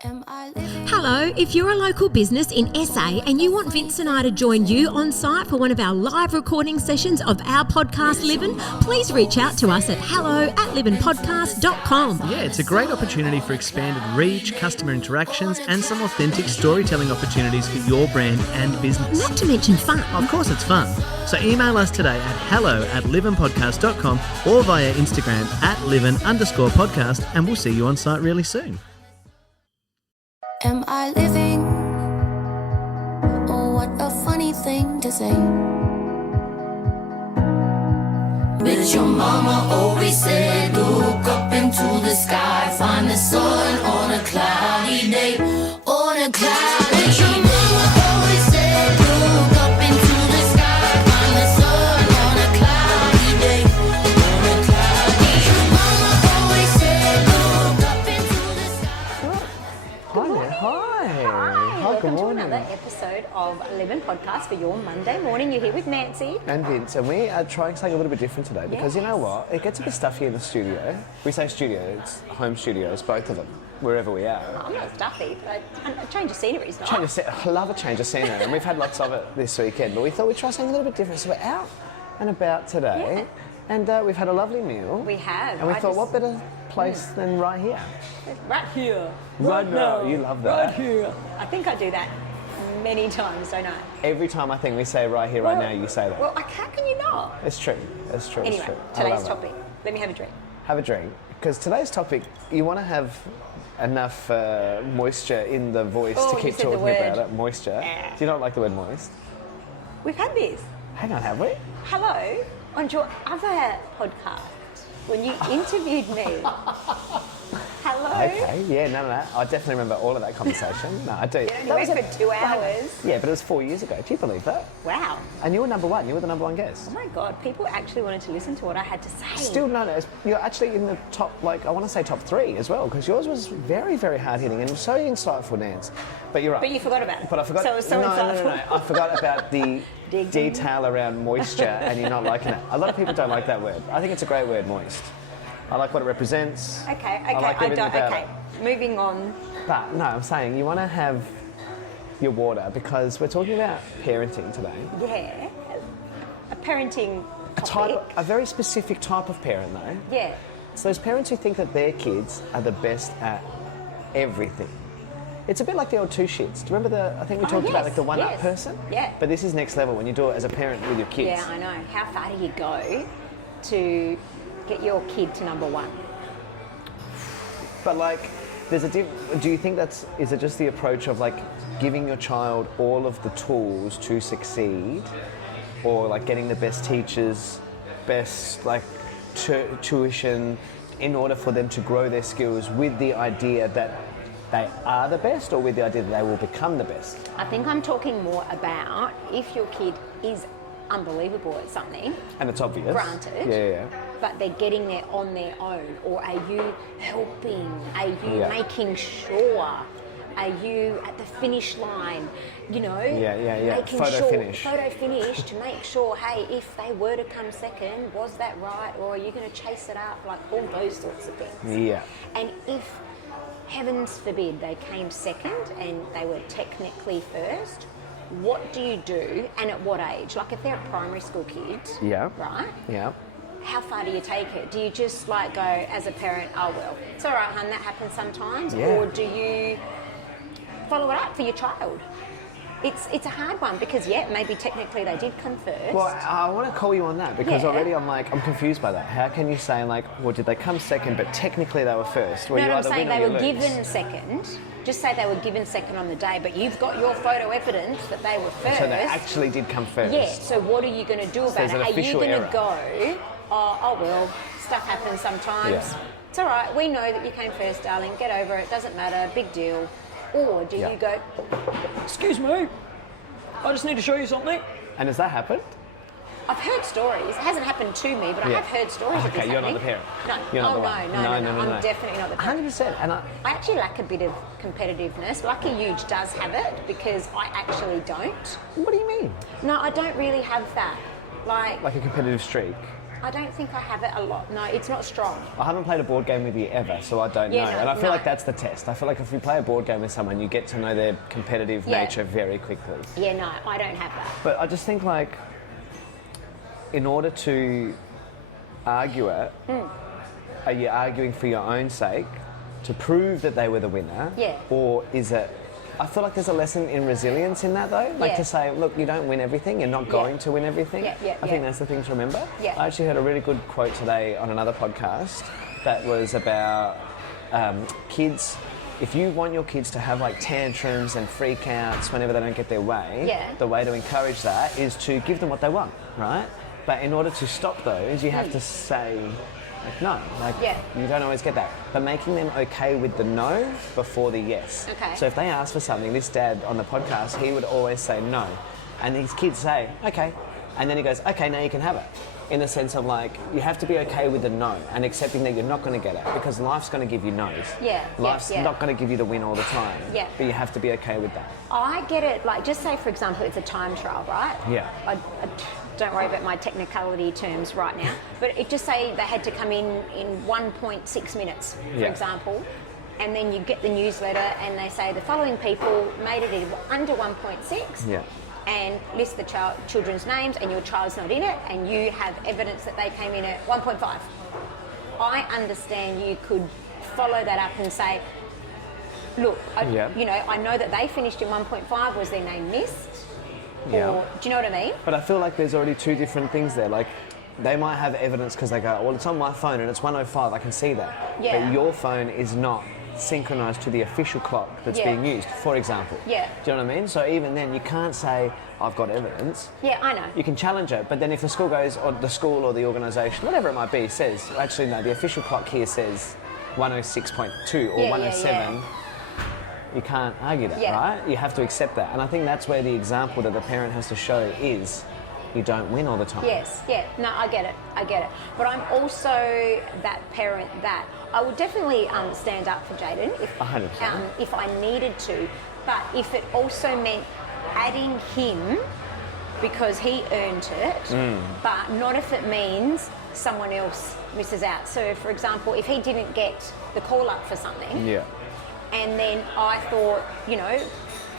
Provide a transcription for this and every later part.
Hello, if you're a local business in SA and you want Vince and I to join you on site for one of our live recording sessions of our podcast Livin, please reach out to us at hello@livinpodcast.com. Yeah, it's a great opportunity for expanded reach, customer interactions and some authentic storytelling opportunities for your brand and business. Not to mention fun. Of course it's fun. So email us today at hello@livinpodcast.com or via Instagram @livin_podcast and we'll see you on site really soon. Am I living? Oh, what a funny thing to say. But as your mama always said, look up into the sky, find the sun on a cloudy day, on a cloudy day. Your mama always said, look up into the sky, find the sun on a cloudy day, on a cloudy day. Your mama always said, look up into the sky. Hi there. Hi, good Welcome morning. to another episode of Livin Podcast for your Monday morning. You're here with Nancy. And Vince, and we are trying something a little bit different today because you know what? It gets a bit stuffy in the studio. We say studio, it's home studios, both of them, wherever we are. I'm not stuffy, but a change of scenery is nice. I love a change of scenery, and we've had lots of it this weekend, but we thought we'd try something a little bit different. So we're out and about today, and we've had a lovely meal. We have. And we thought, what better place than right here? Right here. Right now. You love that. Right here. I think I do that many times, don't I? Every time I think we say right here, right now, you say that. Well, how can you not? It's true. It's true. Anyway, it's true. today's topic. Let me have a drink. Have a drink. Because today's topic, you want to have enough moisture in the voice to you keep said the talking word. about it. Moisture. Do you not like the word moist? We've had this. Hang on, have we? Hello, on your other podcast, when you interviewed me. Hello. Okay, yeah, no. I definitely remember all of that conversation. No, I do. You only went for 2 hours. Yeah, but it was 4 years ago. Do you believe that? Wow. And you were number one. You were the number one guest. Oh my God, people actually wanted to listen to what I had to say. Still, no, you're actually in the top, I want to say top 3 as well, because yours was very, very hard-hitting and so insightful, Nance. But you're right. But you forgot about it. But I forgot. So it was so insightful. No. I forgot about the detail around moisture and you're not liking it. A lot of people don't like that word. I think it's a great word, moist. I like what it represents. Okay, I like everything about it. Moving on. But no, I'm saying you want to have your water because we're talking about parenting today. Yeah. A parenting topic. A very specific type of parent though. Yeah. So those parents who think that their kids are the best at everything. It's a bit like the old two shits. Do you remember I think we talked about like the one-up person? Yeah. But this is next level when you do it as a parent with your kids. Yeah, I know. How far do you go to get your kid to number one? But like, do you think is it just the approach of like giving your child all of the tools to succeed, or like getting the best teachers, best like tuition in order for them to grow their skills with the idea that they are the best, or with the idea that they will become the best? I think I'm talking more about if your kid is unbelievable at something. And it's obvious. Granted. Yeah. But they're getting there on their own. Or are you helping? Are you making sure? Are you at the finish line? You know? Yeah. Making Photo sure, finish. Photo finish to make sure, hey, if they were to come second, was that right? Or are you going to chase it up? Like all those sorts of things. Yeah. And if, heavens forbid, they came second and they were technically first, what do you do and at what age? Like if they're primary school kids, right? Yeah. How far do you take it? Do you just like go as a parent, oh well, it's all right, hun, that happens sometimes? Yeah. Or do you follow it up for your child? It's a hard one because maybe technically they did come first. Well, I want to call you on that because already I'm confused by that. How can you say like, well, did they come second, but technically they were first? Well, no, you I'm either saying win or they you were lose. given second. Just say they were given second on the day, but you've got your photo evidence that they were first. So they actually did come first. Yeah, so what are you going to do about there's it? an Are you official going to error. go, oh well, stuff happens sometimes. Yeah. It's all right, we know that you came first, darling, get over it, doesn't matter, big deal. Or do you go, excuse me, I just need to show you something. And has that happened? I've heard stories. It hasn't happened to me, but I have heard stories of this Okay, you're not happening. the parent. No. You're not oh, the one. no. No. I'm definitely not the parent. 100%. And I actually lack a bit of competitiveness. Lucky Huge does have it because I actually don't. what do you mean? No, I don't really have that. Like Like a competitive streak? I don't think I have it a lot. No, it's not strong. I haven't played a board game with you ever, so I don't Yeah, know. no, And I feel no. like that's the test. I feel like if you play a board game with someone, you get to know their competitive Yeah. nature very quickly. Yeah, no, I don't have that. But I just think, like, in order to argue it, are you arguing for your own sake to prove that they were the winner? Yeah. Or is it... I feel like there's a lesson in resilience in that, though. Like Yeah. to say, look, you don't win everything. You're not going to win everything. Yeah, yeah, I think yeah. that's the thing to remember. Yeah. I actually heard a really good quote today on another podcast that was about kids. If you want your kids to have like tantrums and freakouts whenever they don't get their way, Yeah. the way to encourage that is to give them what they want, right? But in order to stop those, you have to say, like, no, like, Yeah. you don't always get that. But making them okay with the no before the yes. Okay. So if they ask for something, this dad on the podcast, he would always say no. And his kids say, okay. And then he goes, okay, now you can have it. In the sense of like, you have to be okay with the no and accepting that you're not going to get it because life's going to give you no's. Yeah, Life's yeah. not going to give you the win all the time. Yeah. But you have to be okay with that. I get it, like, just say, for example, it's a time trial, right? Yeah. I don't worry about my technicality terms right now, but it just say they had to come in 1.6 minutes, for Yeah. example, and then you get the newsletter and they say the following people made it in under 1.6. Yeah. And list the children's names, and your child's not in it, and you have evidence that they came in at 1.5. I understand you could follow that up and say, look, Yeah. you know, I know that they finished in 1.5. Was their name missed? Yeah. Or, do you know what I mean? But I feel like there's already two different things there. Like, they might have evidence because they go, well, it's on my phone and it's 1:05, I can see that. Yeah. But your phone is not synchronized to the official clock that's Yeah. being used, for example. Yeah. Do you know what I mean? So even then, you can't say, I've got evidence. Yeah, I know. You can challenge it, but then if the school goes, or the school or the organisation, whatever it might be, says, actually, no, the official clock here says 106.2 or Yeah, yeah, 107, yeah. you can't argue that, Yeah. right? You have to accept that. And I think that's where the example that the parent has to show is you don't win all the time. Yes, yeah, no, I get it. But I'm also that parent that I would definitely stand up for Jaden 100%. if I needed to, but if it also meant adding him because he earned it, but not if it means someone else misses out. So, for example, if he didn't get the call up for something, Yeah. and then I thought, you know,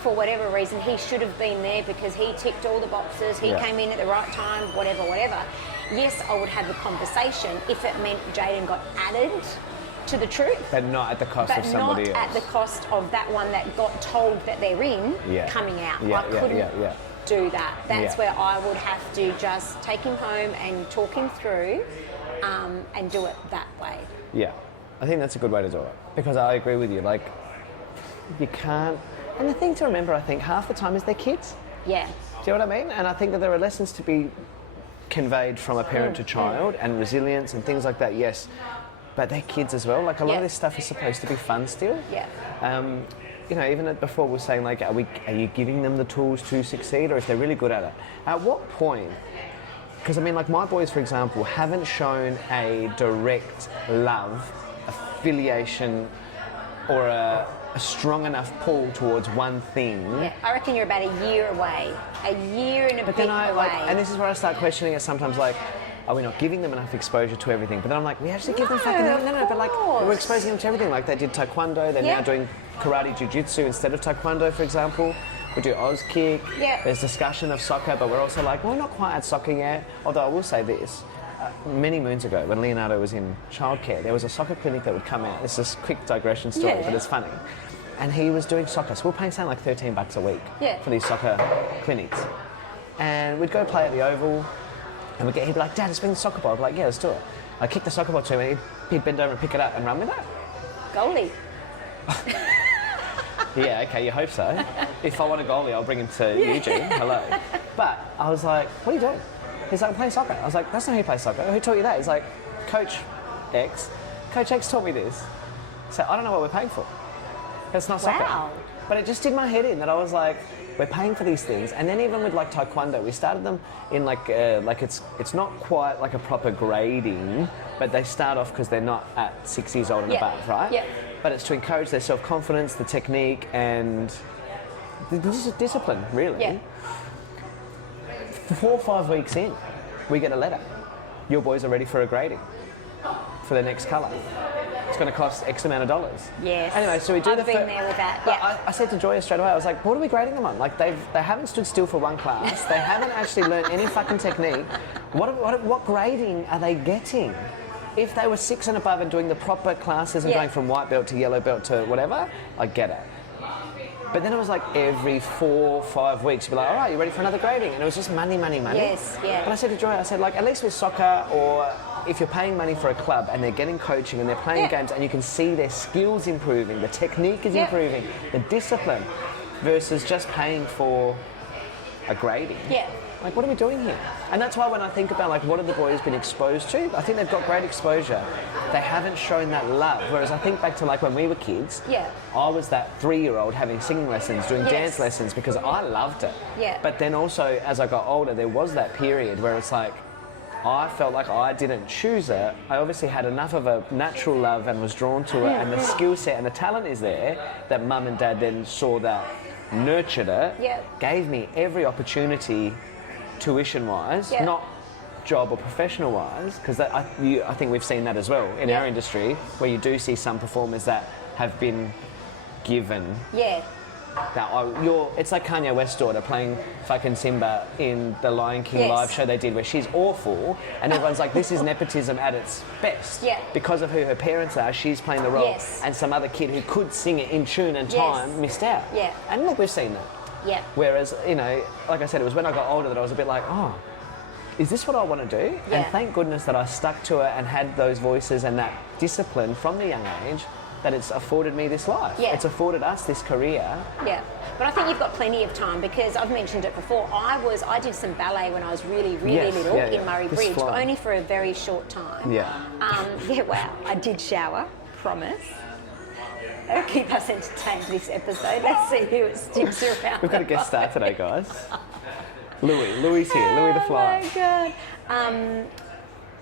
for whatever reason, he should have been there because he ticked all the boxes, he Yeah. came in at the right time, whatever. Yes, I would have a conversation if it meant Jaden got added to the troop, But not at the cost but of somebody not else. at the cost of that one that got told that they're in Yeah. coming out. Yeah, I couldn't yeah. do that. That's Yeah. where I would have to just take him home and talk him through and do it that way. Yeah, I think that's a good way to do it because I agree with you. Like, you can't. And the thing to remember, I think, half the time is they're kids. Yeah. Do you know what I mean? And I think that there are lessons to be conveyed from a parent to child and resilience and things like that. Yes, but they're kids as well. Like a lot Yeah. of this stuff is supposed to be fun still. Yeah. You know, even before we were saying like, are you giving them the tools to succeed, or if they're really good at it? At what point? Because I mean, like my boys, for example, haven't shown a direct love, affiliation, or a strong enough pull towards one thing. Yeah, I reckon you're about a year away. A year and a But bit then I away. like, and this is where I start questioning it sometimes. Like, are we not giving them enough exposure to everything? But then I'm like, we actually give them fucking no. But like, we're course. exposing them to everything. Like they did taekwondo, they're Yeah. now doing karate, jiu-jitsu instead of taekwondo, for example. We do Oz kick. Yeah. There's discussion of soccer, but we're also like, well, we're not quite at soccer yet. Although I will say this. Many moons ago, when Leonardo was in childcare, there was a soccer clinic that would come out. This is a quick digression story, Yeah. but it's funny. And he was doing soccer, so we're paying something like $13 a week Yeah. for these soccer clinics. And we'd go play at the Oval, and he'd be like, Dad, it's been the soccer ball. I'd be like, yeah, let's do it. I'd kick the soccer ball to him, and he'd bend over and pick it up and run with it. Goalie. Yeah, okay, you hope so. If I want a goalie, I'll bring him to Eugene. Hello. But I was like, what are you doing? He's like, I'm playing soccer. I was like, that's not how you play soccer. Who taught you that? He's like, Coach X. Coach X taught me this. So I don't know what we're paying for. It's not soccer. Wow. But it just did my head in that I was like, we're paying for these things. And then even with like taekwondo, we started them in like it's not quite like a proper grading, but they start off because they're not at 6 years old and Yeah. above, right? Yeah. But it's to encourage their self-confidence, the technique, and the discipline, really. Yeah. 4 or 5 weeks in, we get a letter. your boys are ready for a grading for the next colour. It's going to cost X amount of dollars. Yes. Anyway, so we do I've been there with that. Yeah. I said to Joya straight away, I was like, what are we grading them on? Like, they haven't stood still for one class. They haven't actually learned any fucking technique. What grading are they getting? If they were 6 and above and doing the proper classes and going from white belt to yellow belt to whatever, I get it. But then it was like every 4 or 5 weeks, you'd be like, all right, you ready for another grading? And it was just money. Yes, yeah. But I said to Joy, I said, like, at least with soccer, or if you're paying money for a club and they're getting coaching and they're playing games and you can see their skills improving, the technique is improving, the discipline, versus just paying for a grading. Yeah. Like, what are we doing here? And that's why when I think about, like, what have the boys been exposed to? I think they've got great exposure. They haven't shown that love. Whereas I think back to, like, when we were kids, I was that 3-year-old having singing lessons, doing dance lessons, because I loved it. Yeah. But then also, as I got older, there was that period where it's like, I felt like I didn't choose it. I obviously had enough of a natural love and was drawn to it, and the skill set and the talent is there, that mum and dad then saw that, nurtured it, gave me every opportunity tuition-wise, not job or professional-wise, because I think we've seen that as well in our industry, where you do see some performers that have been given. Yeah. Now, it's like Kanye West's daughter playing fucking Simba in the Lion King live show they did, where she's awful, and everyone's like, this is nepotism at its best. Yeah. Because of who her parents are, she's playing the role, and some other kid who could sing it in tune and time missed out. Yeah. And look, we've seen that. Yeah. Whereas, you know, like I said, it was when I got older that I was a bit like, oh, is this what I want to do? Yeah. And thank goodness that I stuck to it and had those voices and that discipline from the young age, that it's afforded me this life. Yeah. It's afforded us this career. Yeah. But I think you've got plenty of time, because I've mentioned it before. I did some ballet when I was really little in Murray Bridge, but only for a very short time. Yeah. Wow. I did shower, promise. That'll keep us entertained this episode. Let's see who it sticks around. We've got a guest star today, guys. Louis here, Louis the Fly. Oh my God.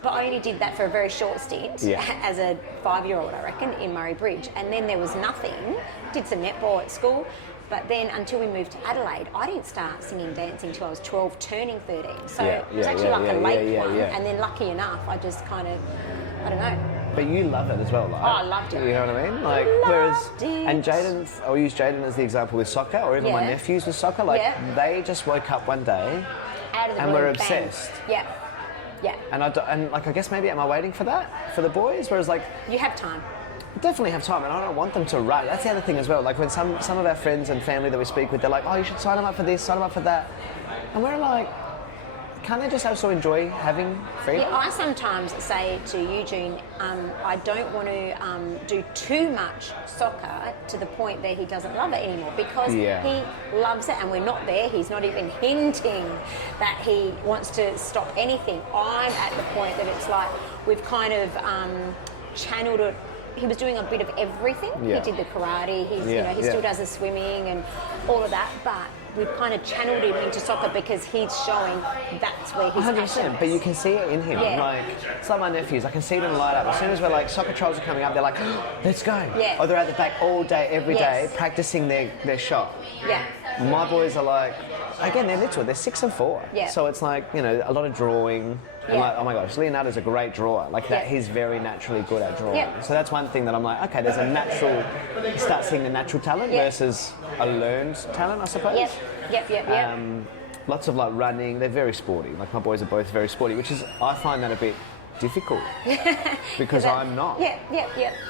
But I only did that for a very short stint as a 5-year-old, I reckon, in Murray Bridge. And then there was nothing. Did some netball at school. But then until we moved to Adelaide, I didn't start singing dancing until I was 12, turning 13. So it was actually a late one. And then lucky enough, I just kind of, I don't know. But you love it as well, like. Oh, I loved it. You know what I mean? Like, and Jaden, I'll use Jaden as the example with soccer, or even my nephews with soccer. Like, they just woke up one day and were obsessed. Yeah. Yeah. And I guess maybe am I waiting for that for the boys? Whereas, like, you have time. Definitely have time, and I don't want them to rush. That's the other thing as well. Like, when some of our friends and family that we speak with, they're like, oh, you should sign them up for this, sign them up for that, and we're like, can't they just also enjoy having freedom? Yeah, I sometimes say to Eugene, I don't want to do too much soccer to the point that he doesn't love it anymore, because he loves it and we're not there. He's not even hinting that he wants to stop anything. I'm at the point that it's like we've kind of channeled it. He was doing a bit of everything. Yeah. He did the karate. He still does the swimming and all of that, but we've kind of channeled him into soccer because he's showing that's where his passion is. But you can see it in him. Yeah. Like, it's like my nephews. I can see them light up. As soon as we're like, soccer trials are coming up, they're like, oh, let's go. Yeah. Or they're at the back all day, every day, practicing their shot. Yeah. My boys are like, again, they're little. They're 6 and 4. Yeah. So it's like, you know, a lot of drawing. And like, oh my gosh, Leonardo's a great drawer. Like that, he's very naturally good at drawing. Yeah. So that's one thing that I'm like, okay, there's a natural, you start seeing the natural talent versus a learned talent, I suppose. Yep. Lots of like running. They're very sporty. Like my boys are both very sporty, which is, I find that a bit difficult because I'm not. Yeah.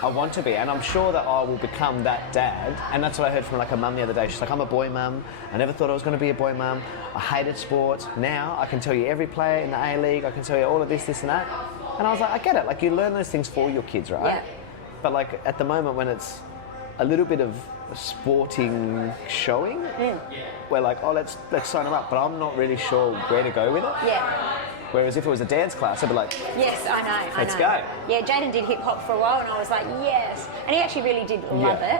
I want to be, and I'm sure that I will become that dad. And that's what I heard from like a mum the other day. She's like, I'm a boy mum. I never thought I was going to be a boy mum. I hated sports. Now I can tell you every player in the A-League. I can tell you all of this, and that. And I was like, I get it. Like, you learn those things for your kids, right? Yeah. But like at the moment when it's a little bit of sporting showing, we're like, oh, let's sign them up. But I'm not really sure where to go with it. Yeah. Whereas if it was a dance class, I'd be like, yes, I know. Let's go. Yeah, Jaden did hip hop for a while, and I was like, yes. And he actually really did love it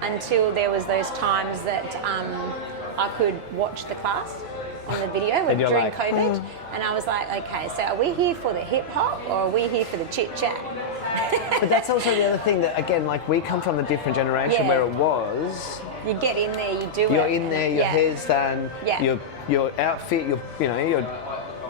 until there was those times that I could watch the class on the video during like, COVID, and I was like, okay, so are we here for the hip hop or are we here for the chit chat? But that's also the other thing that, again, like we come from a different generation where it was. You get in there, you do it. You're in there, your hair's done, your outfit, your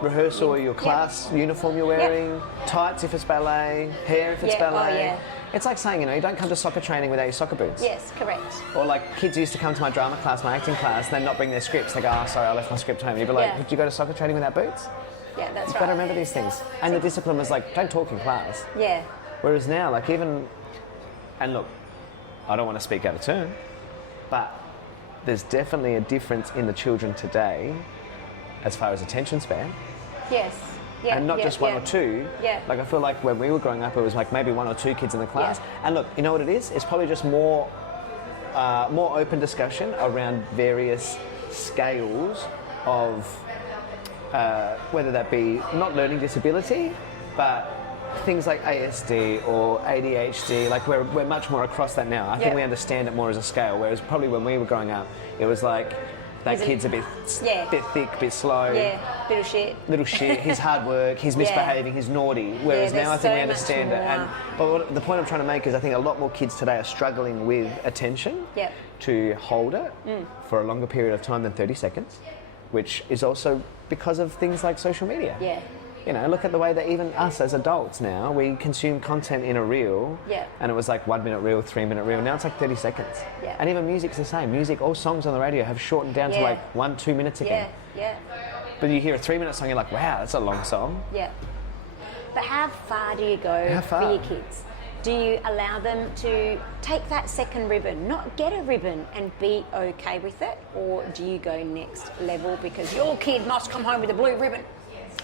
rehearsal or your class uniform you're wearing, tights if it's ballet, hair if it's ballet. It's like saying, you don't come to soccer training without your soccer boots. Yes, correct. Or like kids used to come to my drama class, my acting class, and they'd not bring their scripts. They go, oh, sorry, I left my script home. You'd be like, did you go to soccer training without boots? Yeah, that's You've right. got to remember these things. And the discipline was like, don't talk in class. Yeah. Whereas now, like even, and look, I don't want to speak out of turn, but there's definitely a difference in the children today as far as attention span. Yes. Yeah, and not just one or two. Yeah. Like I feel like when we were growing up, it was like maybe one or two kids in the class. And look, you know what it is? It's probably just more open discussion around various scales of whether that be not learning disability, but things like ASD or ADHD. Like we're much more across that now. I think we understand it more as a scale. Whereas probably when we were growing up, it was like, that kid's a bit thick, bit slow. Yeah, little shit. He's hard work, he's misbehaving, he's naughty. Whereas now I think we understand it. But the point I'm trying to make is I think a lot more kids today are struggling with attention to hold it for a longer period of time than 30 seconds, which is also because of things like social media. Yeah. Look at the way that even us as adults now, we consume content in a reel, and it was like 1 minute reel, 3 minute reel. Now it's like 30 seconds. Yeah. And even music's the same. All songs on the radio have shortened down to like 1-2 minutes again. Yeah. But you hear a 3 minute song, you're like, wow, that's a long song. Yeah. But how far do you go for your kids? Do you allow them to take that second ribbon, not get a ribbon and be okay with it? Or do you go next level because your kid must come home with a blue ribbon?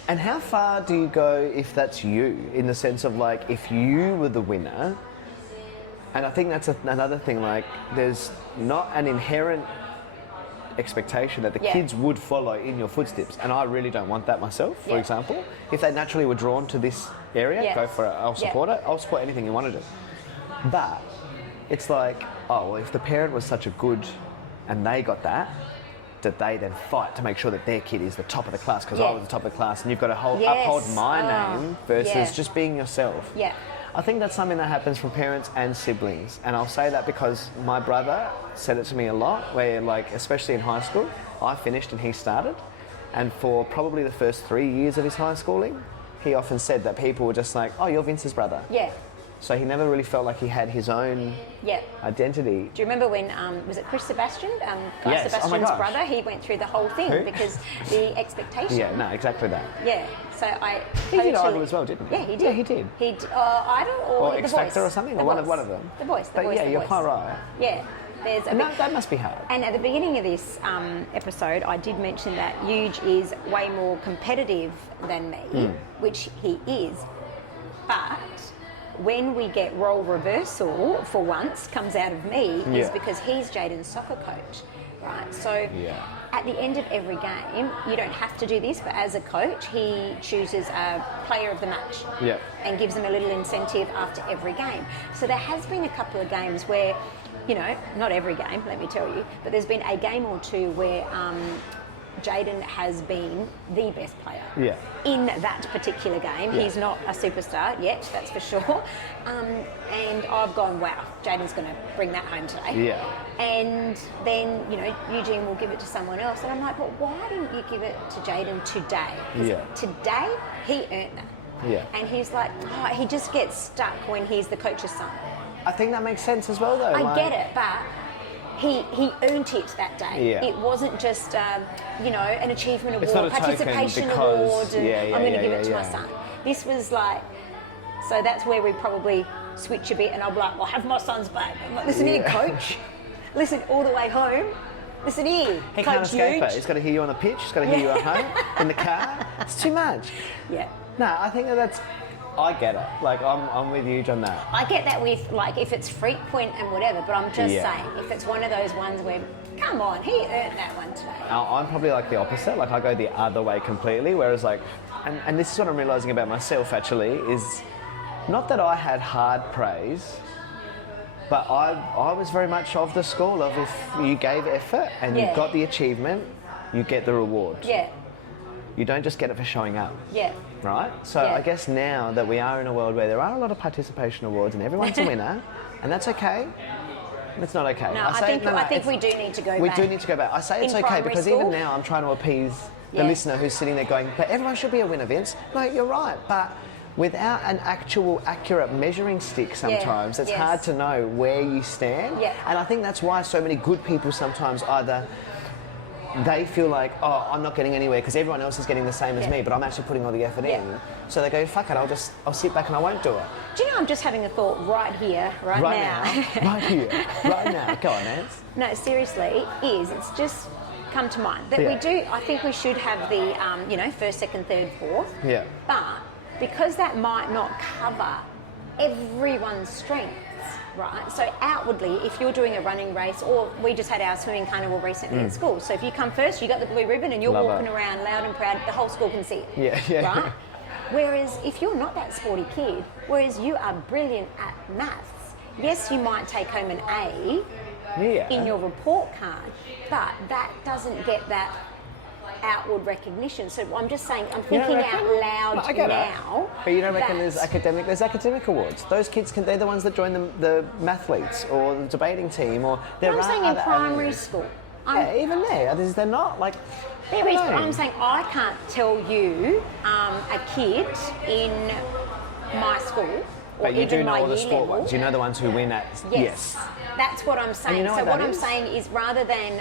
And how far do you go if that's you, in the sense of like, if you were the winner? And I think that's another thing, like there's not an inherent expectation that the kids would follow in your footsteps. And I really don't want that myself, for example. If they naturally were drawn to this area, go for it, I'll support it. I'll support anything you want to do. But it's like, oh, well, if the parent was such a good, and they got that, did they then fight to make sure that their kid is the top of the class because I was the top of the class, and you've got to uphold my name versus just being yourself. Yeah. I think that's something that happens from parents and siblings, and I'll say that because my brother said it to me a lot, where like, especially in high school, I finished and he started, and for probably the first 3 years of his high schooling, he often said that people were just like, oh, you're Vince's brother. Yeah. So he never really felt like he had his own identity. Do you remember when, was it Chris Sebastian? Guy Yes. Sebastian's brother, he went through the whole thing because the expectation. Yeah, no, exactly that. Yeah, so I He did Idol as well, didn't he? Yeah, he did. Yeah, he did. Idol or The X Voice? Factor or something, or one of them. The Voice, But yeah, you're quite right. Yeah. There's a No, that must be hard. And at the beginning of this episode, I did mention that Huge is way more competitive than me, which he is. But when we get role reversal, for once, comes out of me, is because he's Jaden's soccer coach, right? So at the end of every game, you don't have to do this, but as a coach, he chooses a player of the match and gives them a little incentive after every game. So there has been a couple of games where, not every game, let me tell you, but there's been a game or two where Jaden has been the best player in that particular game. He's not a superstar yet, that's for sure. And I've gone, wow, Jaden's going to bring that home today. And then, Eugene will give it to someone else. And I'm like, but why didn't you give it to Jaden today? 'Cause today, he earned that. And he's like, he just gets stuck when he's the coach's son. I think that makes sense as well, though. I get it, but he earned it that day. It wasn't just, an achievement award, it's not a participation because, award, and I'm going to give it to my son. This was like, so that's where we probably switch a bit, and I'll be like, well, have my son's back. I'm like, listen here, coach. Listen, all the way home. Listen here, he Coach can't escape Huge. it. He's got to hear you on the pitch. He's got to hear you at home, in the car. It's too much. No, I think that's... I get it. Like, I'm with you on that. I get that with, like, if it's frequent and whatever, but I'm just saying, if it's one of those ones where, come on, he earned that one today. I'm probably like the opposite. Like, I go the other way completely, whereas, like, and this is what I'm realising about myself, actually, is not that I had hard praise, but I was very much of the school of if you gave effort and you got the achievement, you get the reward. You don't just get it for showing up. Right? So I guess now that we are in a world where there are a lot of participation awards and everyone's a winner, and that's okay. It's not okay. No, I think we do need to go back. We do need to go back. I say it's okay because even now I'm trying to appease the listener who's sitting there going, but everyone should be a winner, Vince. No, you're right, but without an actual accurate measuring stick sometimes, it's hard to know where you stand. Yeah. And I think that's why so many good people sometimes either they feel like, oh, I'm not getting anywhere because everyone else is getting the same as me, but I'm actually putting all the effort in. So they go, fuck it, I'll sit back and I won't do it. Do you know, I'm just having a thought right here, right now. Right here, right now. Go on, Nance. No, seriously, it's just come to mind that I think we should have the, first, second, third, fourth. Yeah. But because that might not cover everyone's strengths, right? So outwardly, if you're doing a running race, or we just had our swimming carnival recently at school, so if you come first, you got the blue ribbon and you're walking around loud and proud, the whole school can see it. Yeah. Right? Whereas if you're not that sporty kid, whereas you are brilliant at maths, yes, you might take home an A in your report card, but that doesn't get that outward recognition. So I'm just saying, I'm thinking out loud now. But you don't reckon there's academic awards? Those kids they're the ones that join the mathletes or the debating team, or I'm saying in primary school. Even there, they're not like. There is, but I'm saying I can't tell you a kid in my school. But you do know all the sport level, ones. You know the ones who win at. Yes. That's what I'm saying. You know so what I'm saying is, rather than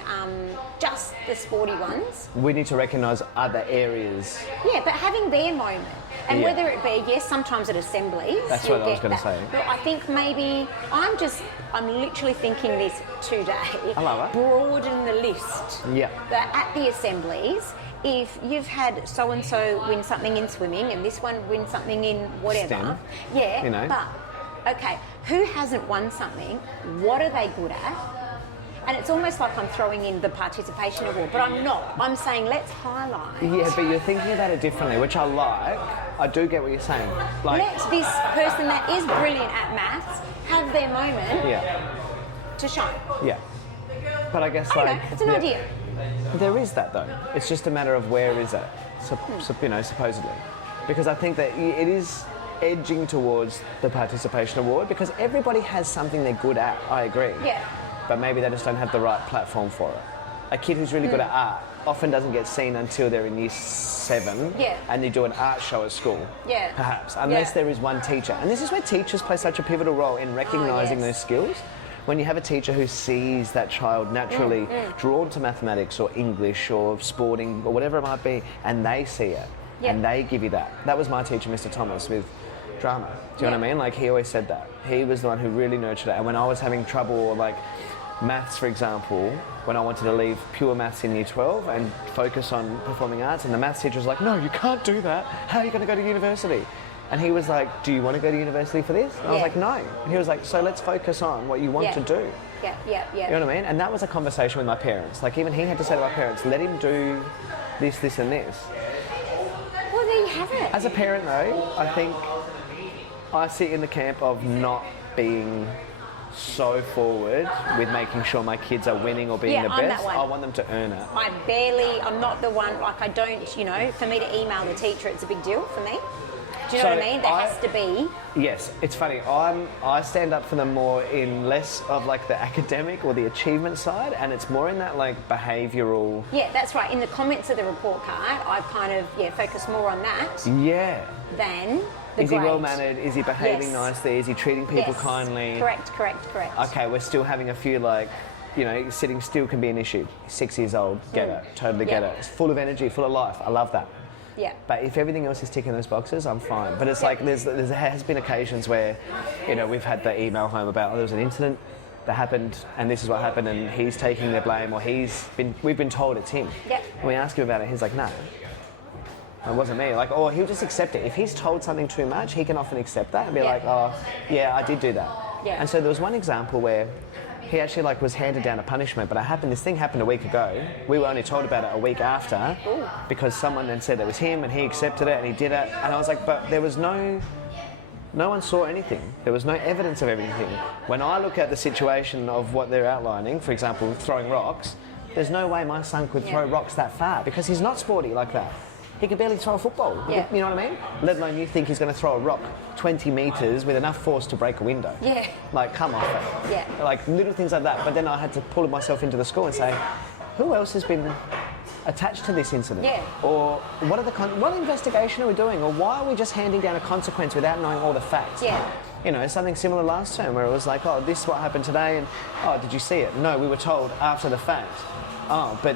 just the sporty ones, we need to recognise other areas. Yeah, but having their moment, and whether it be sometimes at assemblies. That's what I was going to say. But I think maybe I'm literally thinking this today. I love it. Broaden the list. Yeah. That at the assemblies, if you've had so and so win something in swimming and this one win something in whatever, STEM, but. Okay, who hasn't won something? What are they good at? And it's almost like I'm throwing in the participation award, but I'm not. I'm saying let's highlight. Yeah, but you're thinking about it differently, which I like. I do get what you're saying. Like, let this person that is brilliant at maths have their moment to shine. Yeah. But I guess it's an idea. There is that though. It's just a matter of where is it, supposedly. Because I think that it is edging towards the participation award because everybody has something they're good at, I agree. Yeah. But maybe they just don't have the right platform for it. A kid who's really good at art often doesn't get seen until they're in year 7 and they do an art show at school. Yeah. Perhaps, unless there is one teacher. And this is where teachers play such a pivotal role in recognising those skills. When you have a teacher who sees that child naturally drawn to mathematics or English or sporting or whatever it might be, and they see it, and they give you that. That was my teacher, Mr. Thomas, with drama. Do you know what I mean? Like, he always said that. He was the one who really nurtured it. And when I was having trouble, or like maths, for example, when I wanted to leave pure maths in year 12 and focus on performing arts, and the maths teacher was like, no, you can't do that. How are you going to go to university? And he was like, do you want to go to university for this? And I was like, no. And he was like, so let's focus on what you want to do. Yeah. You know what I mean? And that was a conversation with my parents. Like, even he had to say to my parents, let him do this, this and this. Well, there you have it. As a parent though, I think I sit in the camp of not being so forward with making sure my kids are winning or being the I'm best. that one. I want them to earn it. I'm not the one, like I don't, for me to email the teacher, it's a big deal for me. Do you know what I mean? There has to be. Yes, it's funny. I stand up for them more in less of like the academic or the achievement side, and it's more in that like behavioural. Yeah, that's right. In the comments of the report card, I kind of focus more on that. Yeah. Than the Is grade. he well mannered? Is he behaving nicely? Is he treating people kindly? Correct. Okay, we're still having a few like. Sitting still can be an issue. He's 6 years old. Get it. Totally get it. It's full of energy, full of life. I love that. Yeah. But if everything else is ticking those boxes, I'm fine. But it's like there has been occasions where, we've had the email home about there was an incident that happened and this is what happened and he's taking the blame or we've been told it's him. Yeah. And we ask him about it, he's like, no, it wasn't me. Like, or he'll just accept it. If he's told something too much, he can often accept that and be like, oh, yeah, I did do that. Yeah. And so there was one example where he actually was handed down a punishment, but this thing happened a week ago. We were only told about it a week after because someone then said it was him and he accepted it and he did it. And I was like, but there was no one saw anything. There was no evidence of anything. When I look at the situation of what they're outlining, for example, throwing rocks, there's no way my son could throw rocks that far because he's not sporty like that. He could barely throw a football. Yeah. You know what I mean? Let alone you think he's going to throw a rock 20 metres with enough force to break a window. Yeah. Like, come off it. Yeah. Like, little things like that. But then I had to pull myself into the school and say, who else has been attached to this incident? Yeah. Or what investigation are we doing? Or why are we just handing down a consequence without knowing all the facts? Yeah. You know, something similar last term where it was like, oh, this is what happened today, and oh, did you see it? No, we were told after the fact. Oh, but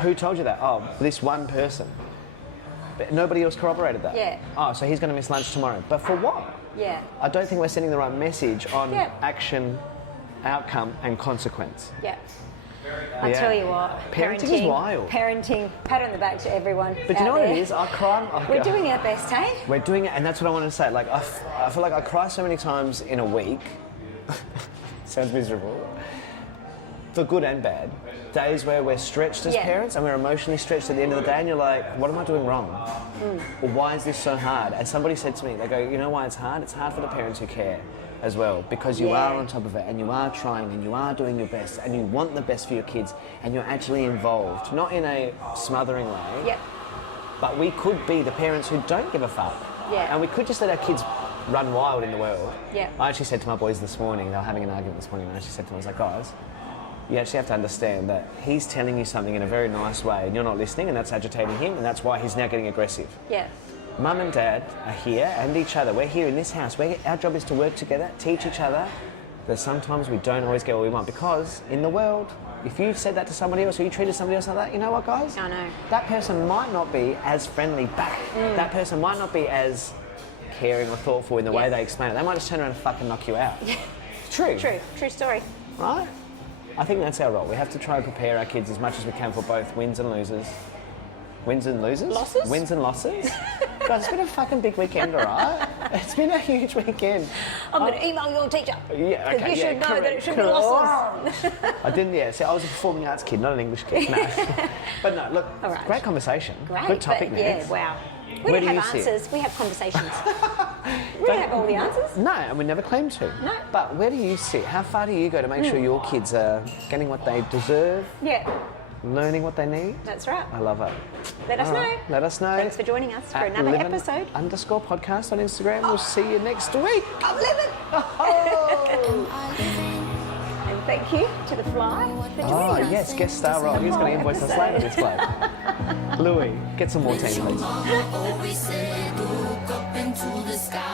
who told you that? Oh, this one person. But nobody else corroborated that. Yeah. Oh, so he's going to miss lunch tomorrow. But for what? Yeah. I don't think we're sending the right message on Yeah. action, outcome, and consequence. Yeah. I Yeah. tell you what, Parenting is wild. Parenting, pat on the back to everyone. But you know out what there. it is? I cry. We're doing our best, hey? We're doing it, and that's what I want to say. Like, I feel like I cry so many times in a week. Sounds miserable. For good and bad. Days where we're stretched as Yeah. parents and we're emotionally stretched at the end of the day, and you're like, what am I doing wrong? Or why is this so hard? And somebody said to me, they go, you know why it's hard? It's hard for the parents who care as well, because you Yeah. are on top of it, and you are trying, and you are doing your best, and you want the best for your kids, and you're actually involved, not in a smothering way. Yep. But we could be the parents who don't give a fuck. Yeah. And we could just let our kids run wild in the world. Yeah. I actually said to my boys this morning, they were having an argument this morning, and I actually said to them, I was like, guys, you actually have to understand that he's telling you something in a very nice way and you're not listening, and that's agitating him, and that's why he's now getting aggressive. Yeah. Mum and Dad are here, and each other. We're here in this house. Our job is to work together, teach each other, that sometimes we don't always get what we want, because in the world, if you said that to somebody else or you treated somebody else like that, you know what, guys? I know. That person might not be as friendly back. That person might not be as caring or thoughtful in the way Yeah. they explain it. They might just turn around and fucking knock you out. It's true. True story. Right? I think that's our role. We have to try and prepare our kids as much as we can for both wins and losers. Wins and losers? Losses? Wins and losses. Guys, it's been a fucking big weekend, alright? It's been a huge weekend. I'm going to email your teacher. Yeah, okay, You should know correct, that it should be correct. losses. I didn't, yeah. See, I was a performing arts kid, not an English kid. No. But no, look, All right. great conversation. Great. Good topic, but man. Yeah, wow. We Where don't do have you sit? answers. We have conversations. We don't have all the answers. No, and we never claim to. No. But where do you sit? How far do you go to make sure your kids are getting what they deserve, Yeah, learning what they need? that's right. I love it. Let us All know. right, let us know. Thanks for joining us for At another Livin episode. _podcast on Instagram. We'll see you next week. I'm living. Oh, And thank you to the Fly for joining us. yes, guest star role. He's going to invoice us later, this bloke. Louis, get some more tea, please. Mama always said, look up into the sky.